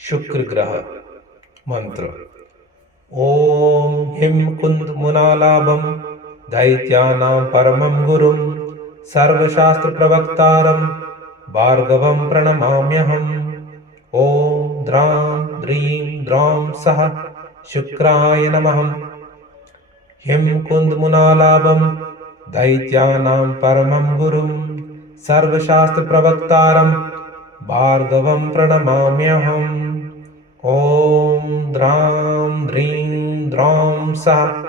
शुक्र ग्रह मंत्र। ओम हिम कुंद मुनालाभम दैत्यानां परमं गुरुं सर्वशास्त्र प्रवक्तारं भार्गवं प्रणमाम्यहम्। ओम द्रां द्रीं द्रौं सः शुक्राय नमः। हिम कुंद मुनालाभम दैत्यानां परमं गुरुं सर्वशास्त्र प्रवक्तारं भार्गवं प्रणमाम्यहम्। ओम द्रां द्रीं द्रौं सः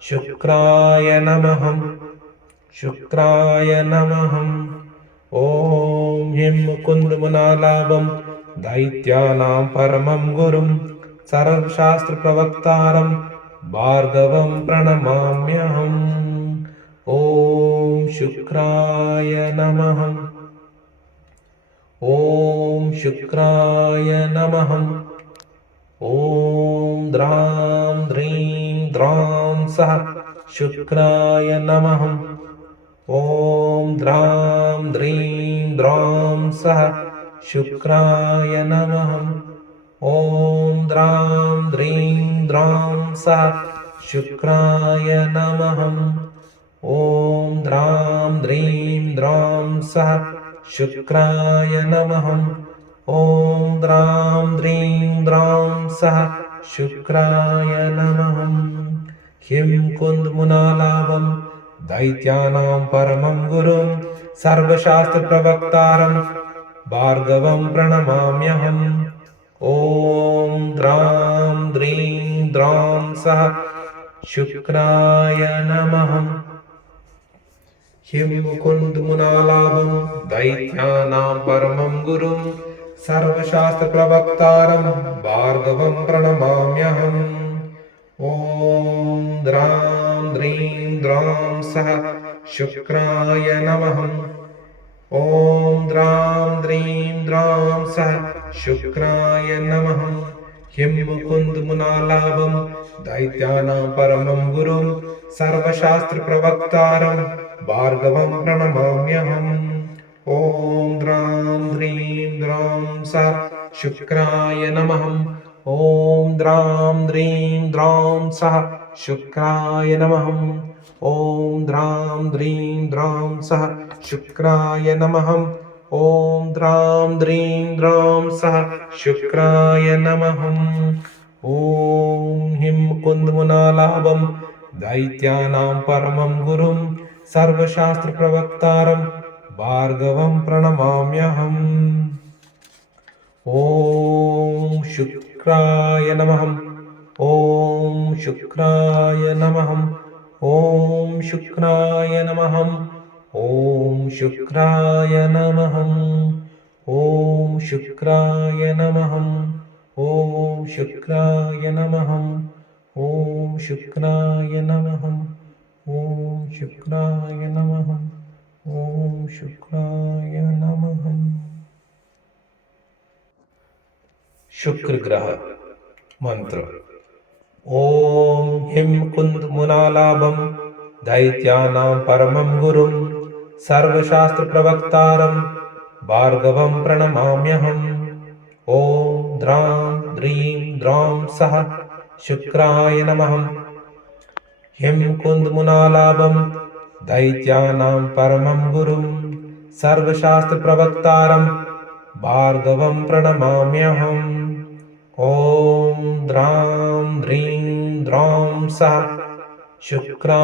शुक्राय नमः। शुक्राय नमः। ओम हिम कुंद मुनालाभम दैत्यानां परमं गुरुं सर्वशास्त्र प्रवक्तारं भार्गवं प्रणमाम्यहम्। ओम शुक्राय नमः। ओम शुक्राय नमः। ओम द्रां द्रीं द्रौं सः शुक्राय नमः। ओम द्रां द्रीं द्रौं सः शुक्राय नमः। ओम द्रां द्रीं द्रौं सः शुक्राय नमः। ओम द्रां द्रीं द्रौं सः शुक्राय नमः। ओम द्रां द्रीं द्रौं सः शुक्राय नमः। हिम कुंद मुनालाभम दैत्यानां परमं गुरुं सर्वशास्त्र प्रवक्तारं भार्गवं प्रणमाम्यहम्। ओम द्रां द्रीं द्रौं सः शुक्राय नमः। हिम कुंद मुनालाभम दैत्यानां परमं गुरुं सर्वशास्त्र प्रवक्तारं भार्गवं प्रणमाम्यहम्। ओम द्रां द्रीं द्रौं सः शुक्राय नमः। ओम द्रां द्रीं द्रौं सः शुक्राय नमः। हिम कुंद मुनालाभम दैत्यानां परमं गुरुं सर्वशास्त्र प्रवक्तारं भार्गवं प्रणमाम्यहम्। ओम द्रां द्रीं द्रौं सः शुक्राय नमः। ओम द्रां द्रीं द्रौं सः शुक्राय नमः। ओम द्रां द्रीं द्रौं सः शुक्राय नमः। ओम द्रां द्रीं द्रौं सः शुक्राय नमः। ओम हिम कुंद मुनालाभम दैत्यानां परमं गुरुं सर्वशास्त्र प्रवक्तारं भार्गवं प्रणमाम्यहम्। ओम शुक्राय नमः। ओम शुक्राय नमः। ओम शुक्राय नमः। ओम शुक्राय नमः। ओम शुक्राय नमः। ओम शुक्राय नमः। ओम शुक्राय नमः। ओम शुक्राय नमः। ओम शुक्राय नमः। शुक्र ग्रह मंत्र। ओम हिम कुंद मुनालाभम दैत्यानां परमं गुरुं सर्वशास्त्र प्रवक्तारं भार्गवं प्रणमाम्यहम्। ओम द्रां द्रीं द्रौं सः शुक्राय नमः। हिम कुंद मुनालाभम दैत्यानां परमं गुरुं सर्वशास्त्र प्रवक्तारं भार्गवं प्रणमाम्यहम्। ओम द्रां द्रीं द्रौं सः शुक्राय